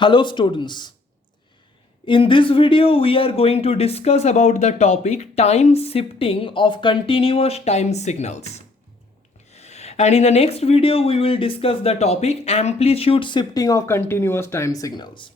Hello students. In this video we are going to discuss about the topic time shifting of continuous time signals. And in the next video we will discuss the topic amplitude shifting of continuous time signals.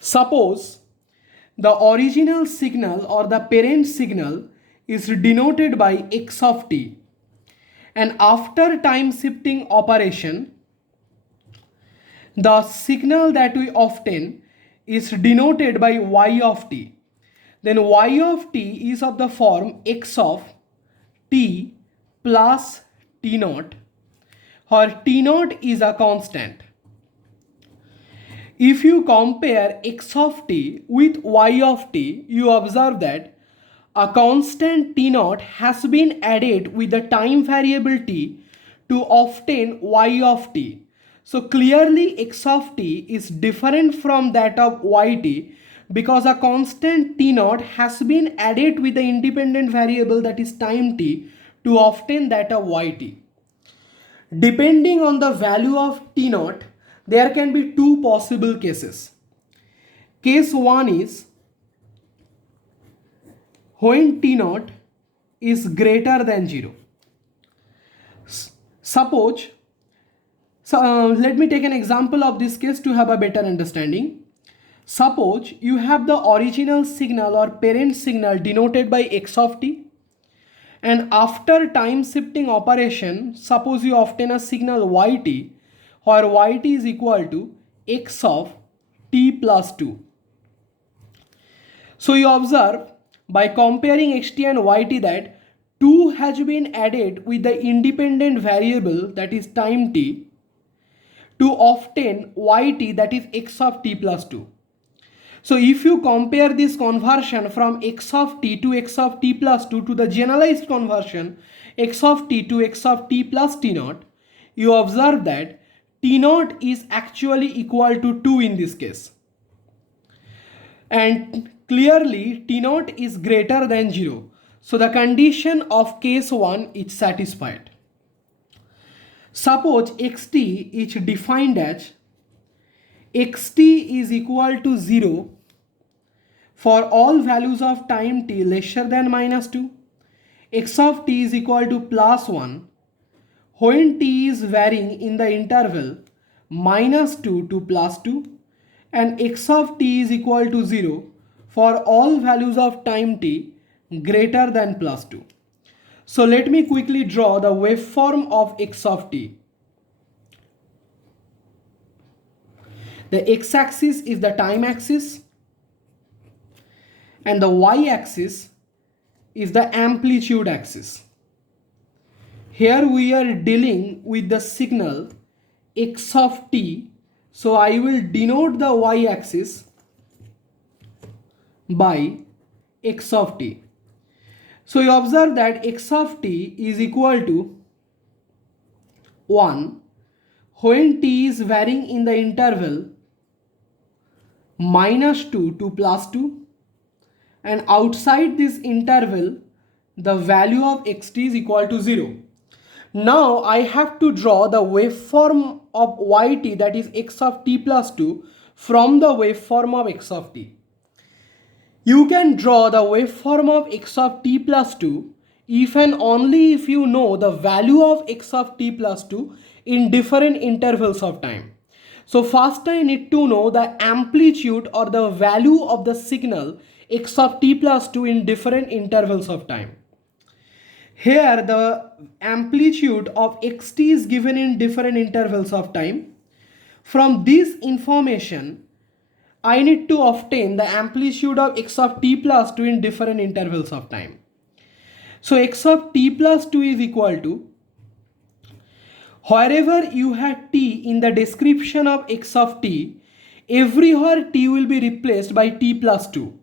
Suppose the original signal or the parent signal is denoted by x of t, and after time shifting operation the signal that we obtain is denoted by y of t. Then y of t is of the form x of t plus t naught, or t naught is a constant. If you compare x of t with y of t, you observe that a constant t naught has been added with the time variable t to obtain y of t. So clearly x of t is different from that of yt because a constant t naught has been added with the independent variable, that is time t, to obtain that of yt. Depending on the value of t naught, there can be two possible cases. Case 1 is when t naught is greater than 0. Suppose, let me take an example of this case to have a better understanding. Suppose you have the original signal or parent signal denoted by x of t, and after time shifting operation, suppose you obtain a signal yt, where yt is equal to x of t plus 2. So you observe by comparing xt and yt that 2 has been added with the independent variable, that is time t, to obtain yt, that is x of t plus 2. So if you compare this conversion from x of t to x of t plus 2 to the generalized conversion x of t to x of t plus t naught, you observe that t naught is actually equal to 2 in this case. And clearly t naught is greater than 0. So the condition of case 1 is satisfied. Suppose xt is defined as xt is equal to 0 for all values of time t lesser than minus 2, x of t is equal to plus 1 when t is varying in the interval minus 2 to plus 2, and x of t is equal to 0 for all values of time t greater than plus 2. So let me quickly draw the waveform of x of t. The x-axis is the time axis and the y-axis is the amplitude axis. Here we are dealing with the signal x of t, so I will denote the y-axis by x of t. So you observe that x of t is equal to 1 when t is varying in the interval minus 2 to plus 2, and outside this interval the value of xt is equal to 0. Now I have to draw the waveform of yt, that is x of t plus 2, from the waveform of x of t. You can draw the waveform of x of t plus 2 if and only if you know the value of x of t plus 2 in different intervals of time. So first I need to know the amplitude or the value of the signal x of t plus 2 in different intervals of time. Here the amplitude of xt is given in different intervals of time. From this information, I need to obtain the amplitude of x of t plus 2 in different intervals of time. So x of t plus 2 is equal to, wherever you had t in the description of x of t, everywhere t will be replaced by t plus 2.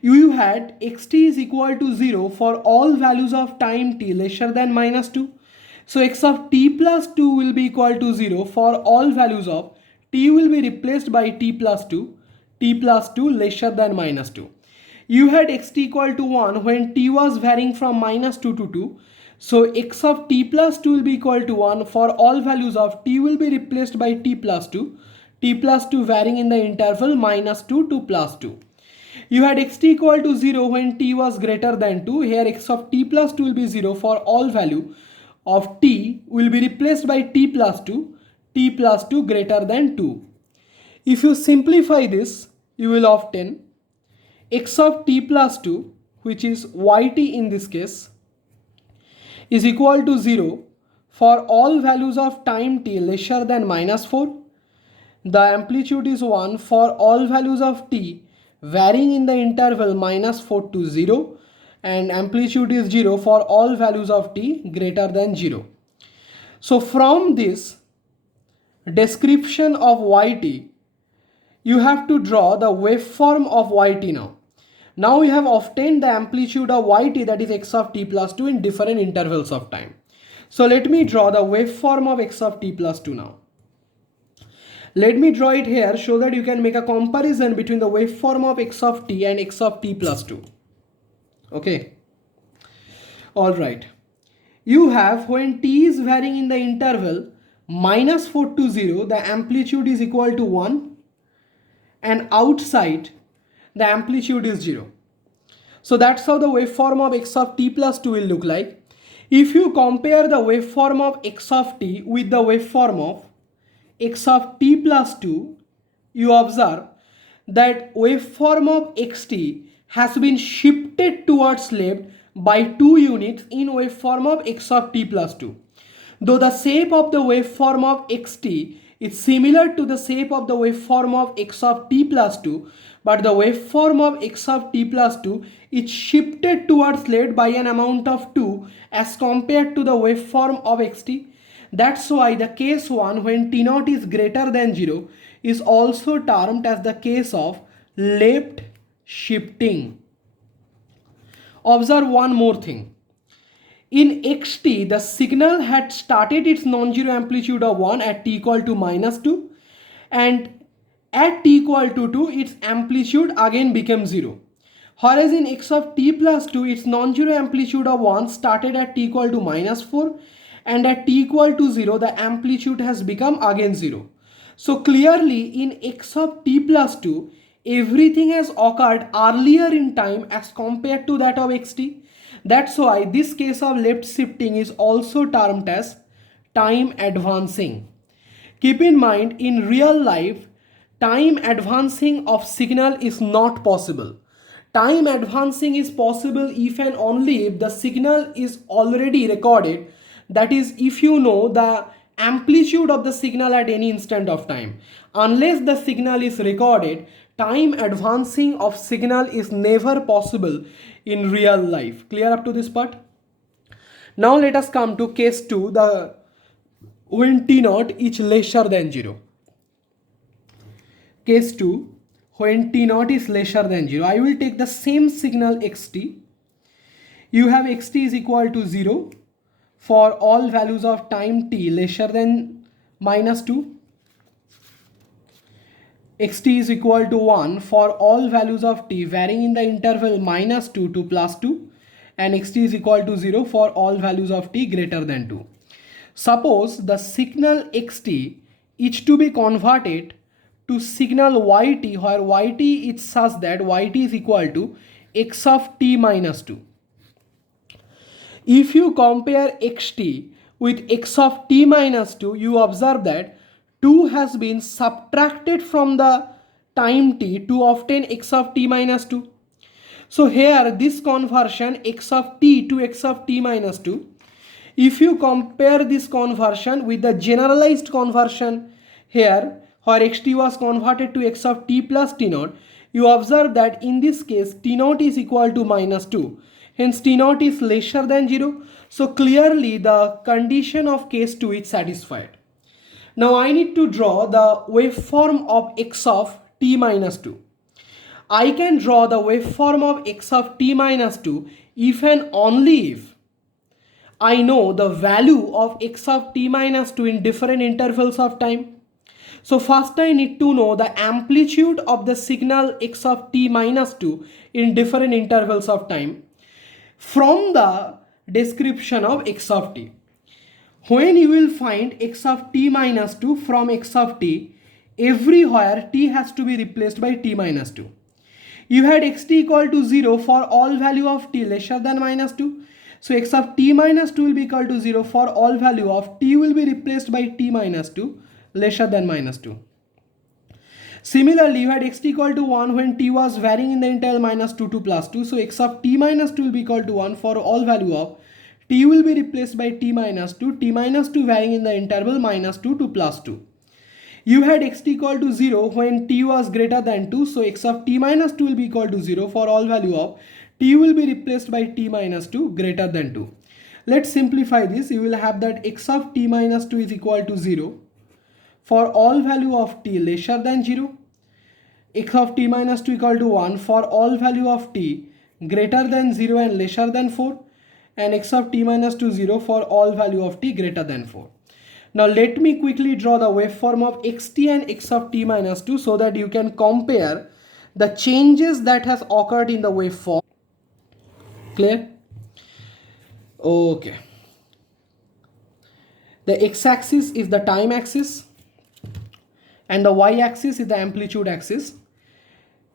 You had xt is equal to 0 for all values of time t lesser than minus 2. So x of t plus 2 will be equal to 0 for all values of t will be replaced by t plus 2 lesser than minus 2. You had xt equal to 1 when t was varying from minus 2 to 2. So x of t plus 2 will be equal to 1 for all values of t will be replaced by t plus 2 t plus 2 varying in the interval -2 to +2. You had xt equal to 0 when t was greater than 2. Here x of t plus 2 will be 0 for all value of t will be replaced by t plus 2 greater than 2. If you simplify this, you will obtain x of t plus 2, which is yt in this case, is equal to 0 for all values of time t lesser than -4. The amplitude is 1 for all values of t varying in the interval -4 to 0, and amplitude is 0 for all values of t greater than 0. So from this description of yt, you have to draw the waveform of yt now. Now we have obtained the amplitude of yt, that is x of t plus 2, in different intervals of time. So let me draw the waveform of x of t plus 2 now. Let me draw it here so that you can make a comparison between the waveform of x of t and x of t plus 2. Okay. Alright. You have, when t is varying in the interval -4 to 0, the amplitude is equal to 1, and outside the amplitude is 0. So that's how the waveform of x of t plus 2 will look like. If you compare the waveform of x of t with the waveform of x of t plus 2, you observe that waveform of xt has been shifted towards left by 2 units in waveform of x of t plus 2. Though the shape of the waveform of xt is similar to the shape of the waveform of x of t plus 2, but the waveform of x of t plus 2 is shifted towards left by an amount of 2 as compared to the waveform of xt. That's why the case 1, when t naught is greater than 0, is also termed as the case of left shifting. Observe one more thing. In xt, the signal had started its non-zero amplitude of 1 at t equal to -2, and at t equal to 2, its amplitude again became 0. Whereas in x of t plus 2, its non-zero amplitude of 1 started at t equal to -4, and at t equal to 0, the amplitude has become again 0. So clearly in x of t plus 2, everything has occurred earlier in time as compared to that of xt. That's why this case of left shifting is also termed as time advancing. Keep in mind, in real life, time advancing of signal is not possible. Time advancing is possible if and only if the signal is already recorded. That is, if you know the amplitude of the signal at any instant of time. Unless the signal is recorded, time advancing of signal is never possible in real life. Clear up to this part? Now let us come to case 2, the when t naught is lesser than 0. Case 2, when t naught is lesser than 0. I will take the same signal xt. You have xt is equal to 0 for all values of time t lesser than -2. Xt is equal to 1 for all values of t varying in the interval -2 to +2, and xt is equal to 0 for all values of t greater than 2. Suppose the signal xt is to be converted to signal yt, where yt is such that yt is equal to x of t minus 2. If you compare xt with x of t minus 2, you observe that 2 has been subtracted from the time t to obtain x of t minus 2. So here this conversion x of t to x of t minus 2, if you compare this conversion with the generalized conversion here where xt was converted to x of t plus t naught, you observe that in this case t naught is equal to -2. Hence t naught is lesser than 0. So clearly the condition of case 2 is satisfied. Now I need to draw the waveform of x of t minus 2. I can draw the waveform of x of t minus 2 if and only if I know the value of x of t minus 2 in different intervals of time. So first I need to know the amplitude of the signal x of t minus 2 in different intervals of time from the description of x of t. When you will find x of t minus 2 from x of t, everywhere t has to be replaced by t minus 2. You had xt equal to 0 for all value of t lesser than minus 2. So x of t minus 2 will be equal to 0 for all value of t will be replaced by t minus 2 lesser than minus 2. Similarly, you had xt equal to 1 when t was varying in the interval minus 2 to plus 2. So x of t minus 2 will be equal to 1 for all value of t will be replaced by t minus 2 varying in the interval minus 2 to plus 2. You had xt equal to 0 when t was greater than 2. So x of t minus 2 will be equal to 0 for all value of t will be replaced by t minus 2 greater than 2. Let's simplify this. You will have that x of t minus 2 is equal to 0 for all value of t lesser than 0. X of t minus 2 equal to 1 for all value of t greater than 0 and lesser than 4. And x of t minus 2 0 for all value of t greater than 4. Now let me quickly draw the waveform of xt and x of t minus 2 so that you can compare the changes that has occurred in the waveform. Clear? Okay. The x-axis is the time axis and the y-axis is the amplitude axis.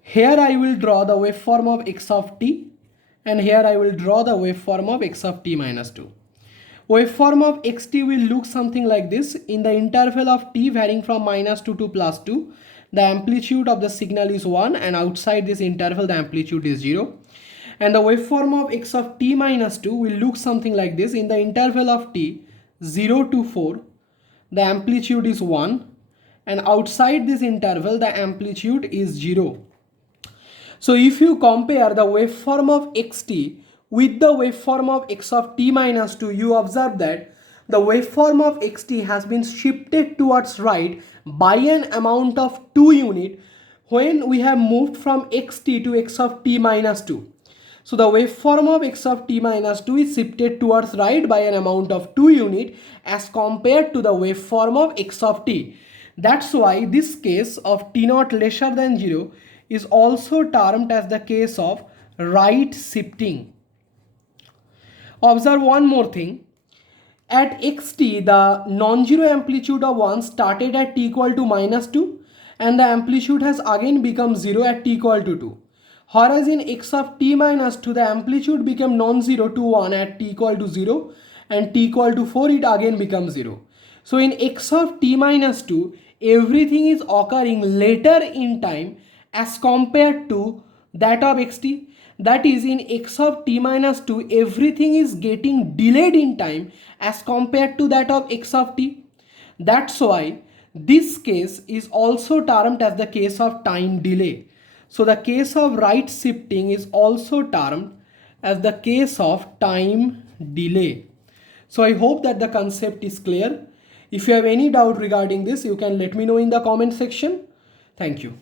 Here I will draw the waveform of x of t and here I will draw the waveform of x of t minus 2. Waveform of xt will look something like this. In the interval of t varying from minus 2 to plus 2, the amplitude of the signal is 1 and outside this interval the amplitude is 0. And the waveform of x of t minus 2 will look something like this. In the interval of t 0 to 4, the amplitude is 1 and outside this interval the amplitude is 0. So if you compare the waveform of xt with the waveform of x of t minus 2, you observe that the waveform of xt has been shifted towards right by an amount of 2 unit when we have moved from xt to x of t minus 2. So the waveform of x of t minus 2 is shifted towards right by an amount of 2 unit as compared to the waveform of x of t. That's why this case of t naught lesser than 0 is also termed as the case of right shifting. Observe one more thing. At xt, the non-zero amplitude of 1 started at t equal to minus 2 and the amplitude has again become 0 at t equal to 2. Whereas in x of t minus 2, the amplitude became non-zero to 1 at t equal to 0 and t equal to 4 it again becomes 0. So in x of t minus 2, everything is occurring later in time as compared to that of xt. That is, in x of t minus 2, everything is getting delayed in time as compared to that of x of t. That's why this case is also termed as the case of time delay. So the case of right shifting is also termed as the case of time delay. So I hope that the concept is clear. If you have any doubt regarding this, you can let me know in the comment section. Thank you.